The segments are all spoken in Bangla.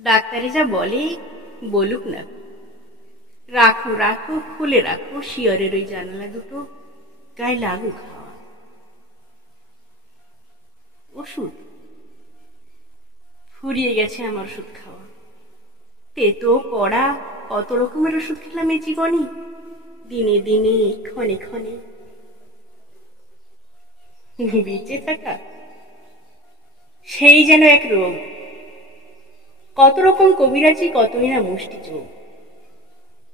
ডাক্তারে যা বলে বলুক না, রাখো রাখো খুলে রাখো শিয়রের ওই জানালা দুটো, গায়ে লাগুক হাওয়া। ওষুধ ফুরিয়ে গেছে আমার ওষুধ খাওয়া। তেতো কড়া কত রকমের ওষুধ খেলাম এই জীবনে, দিনে দিনে ক্ষণে ক্ষণে। বেঁচে থাকা সেই যেন এক রোগ, কত রকম কবিরাজি কতই না মুষ্টি যোগ।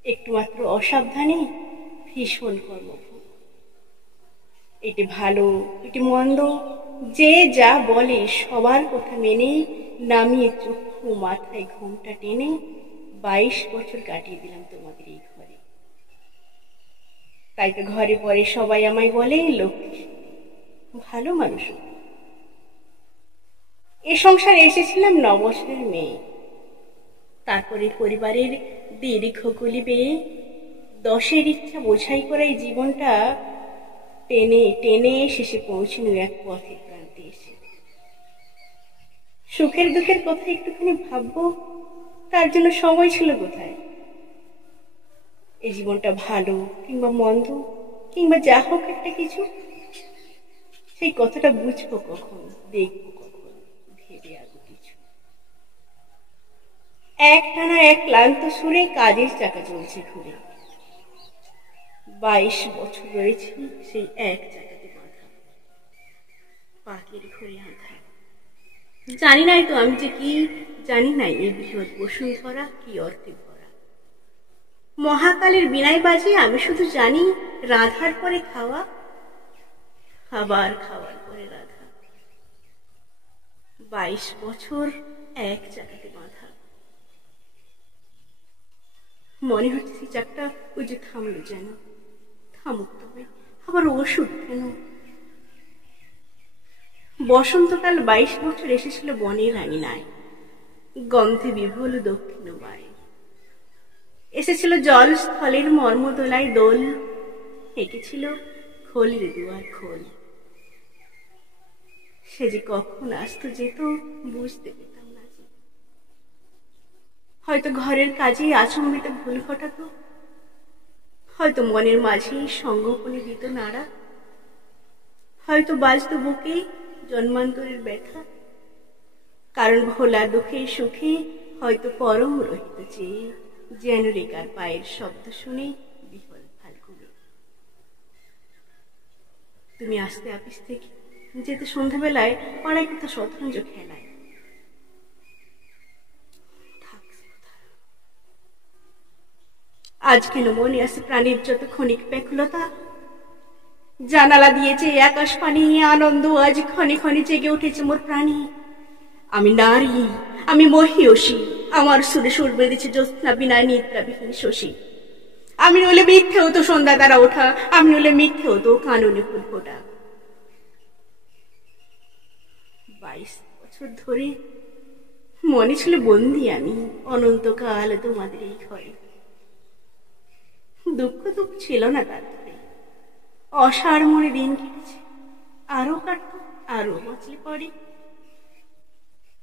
একটু মাত্র অসাবধানে ভীষণ কর্মভোগ। এটি ভালো এটি মন্দ যে যা বলে সবার কথা মেনে নামিয়ে চক্ষু মাথায় ঘুমটা টেনে 22 বছর কাটিয়ে দিলাম তোমাদের এই ঘরে। তাই তো ঘরে পরে সবাই আমায় বলে লক্ষ্মী, ভালো মানুষ। এ সংসারে এসেছিলাম 9 বছরের মেয়ে, তারপরে পরিবারের দীর্ঘ কলি বেয়ে 10-এর ইচ্ছা বোঝাই করা এই জীবনটা টেনে টেনে শেষে পৌঁছানো এক পথের প্রান্তে এসে। সুখের দুঃখের কথা একটুখানি ভাববো, তার জন্য সময় ছিল কোথায়? এই জীবনটা ভালো কিংবা মন্দ কিংবা যা হোক একটা কিছু, সেই কথাটা বুঝবো কখন, দেখবো কখন, ভেবে আগে কিছু। একটানা এক ক্লান্ত সুরে কাজের চাকা চলছে ঘুরে। 22 বছর রয়েছে সেই এক জায়গাতে বাঁধা, পাকের ঘরে আঁধা। জানি নাই তো আমি যে কি, জানি নাই এই বৃহৎ বসুন্ধরা কি অর্থে ভরা। মহাকালের বিনায় বাজিয়ে আমি শুধু জানি রাধার পরে খাওয়া, আবার খাওয়ার পরে রাধা। 22 বছর এক জায়গাতে বাঁধা। মনে হচ্ছে সেই চাকটা ওই যে থামলো যেন, থামুক তবে আবার ওষুধ কেন? বসন্তকাল 22 বছর এসেছিল বনের আঙিনায়, গন্ধে বিভোল দক্ষিণ বায়। এসেছিল জল স্থলের মর্মদোলায় দোল, হেঁটেছিল খোলের দুয়ার খোল। সে যে কখন আসতো যেত বুঝতে পেতাম না যে। হয়তো ঘরের কাজেই আচম্বিত ভুল ঘটাতো, হয়তো মনের মাঝেই সঙ্গোপনে দিত নাড়া, হয়তো বাজত বুকে জন্মান্তরের ব্যথা। কারণ ভোলা দুঃখে সুখে হয়তো পরম রহিত চেয়ে যেন রেখার পায়ের শব্দ শুনে বিহল ফাল্গুনে। তুমি আসতে অফিস থেকে যেতে সন্ধ্যাবেলায় পাড়ায় কোথা শতরঞ্জ খেলায়। আজ কেন মনে আছে প্রাণীর যত ক্ষণিক ব্যাকুলতা, জানালা দিয়েছে আকাশ পানি আনন্দ, আজ ক্ষণে ক্ষণে জেগে উঠেছে মোর প্রাণী। আমি নারী, আমি মহিয়সী, আমার সুরে সুর বেঁধেছে জ্যোৎস্না বিনায় নিদ্রাবিহীন শশী। আমি নইলে মিথ্যে হতো সন্ধ্যা দ্বারা ওঠা, আমি নইলে মিথ্যে হতো কাননে ফুল ফোটা। 22 বছর ধরে মনে ছিল বন্দি আমি অনন্তকাল তোমাদের এই ঘরে। দুঃখ দুঃখ ছিল না তার ধরে, অসার মনে দিন কেটেছে, আরো কাটত আরো বাঁচলে পড়ে।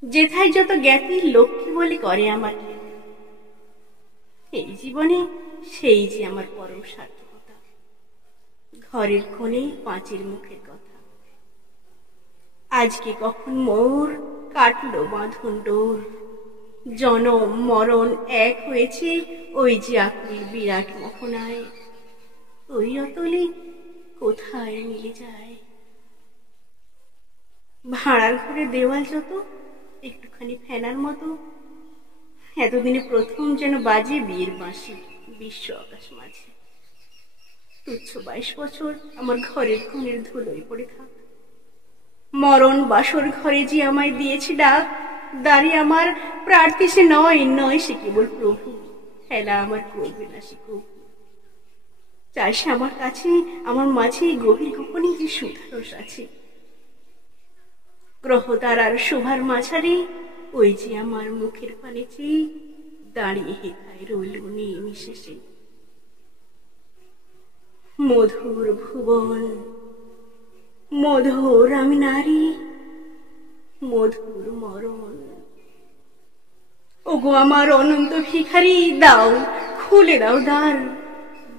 যেথায় যত জ্ঞাতি লক্ষ্মী বলে করে আমাকে, এই জীবনে সেই যে আমার পরম সার্থকতা। ঘরের কোণে পাঁচের মুখের কথা, আজকে কখন মোর কাটলো বাঁধন ডোর। জনম মরণ এক হয়েছে ওই যে আকুল বিরাট মোহনায়, ওই অতলে কোথায় মিলে যায়। ভাড়ার ঘরে দেওয়াল যত একটুখানি ফেনার মতো, এতদিনে প্রথম যেন বাজে বিয়ের বাঁশি বিশ্ব আকাশ মাঝে। তুচ্ছ 22 বছর আমার ঘরের কোণের ধুলোয় পড়ে থাক। মরণ বাসর ঘরে যে আমায় দিয়েছে ডাক, দাঁড়িয়ে আমার প্রার্থী সে নয়, নয় সে কেবল প্রভু, হেলা আমার করবে না সে কবু। চাই সে আমার কাছে, আমার মাঝে গভীর গোপনে যে সুধারস আছে। গ্রহ তারার শোভার মাঝারে ওই যে আমার মুখের পানে চেয়ে দাঁড়িয়ে হেথায় রইল নির্বিশেষে। মধুর ভুবন, মধুর আমি নারী, মধুর মরণ। ওগো আমার অনন্ত ভিখারি, দাও, খুলে দাও দ্বার,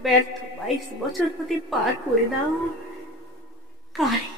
ব্যর্থ 22 বছর হতে পার করে দাও। কারে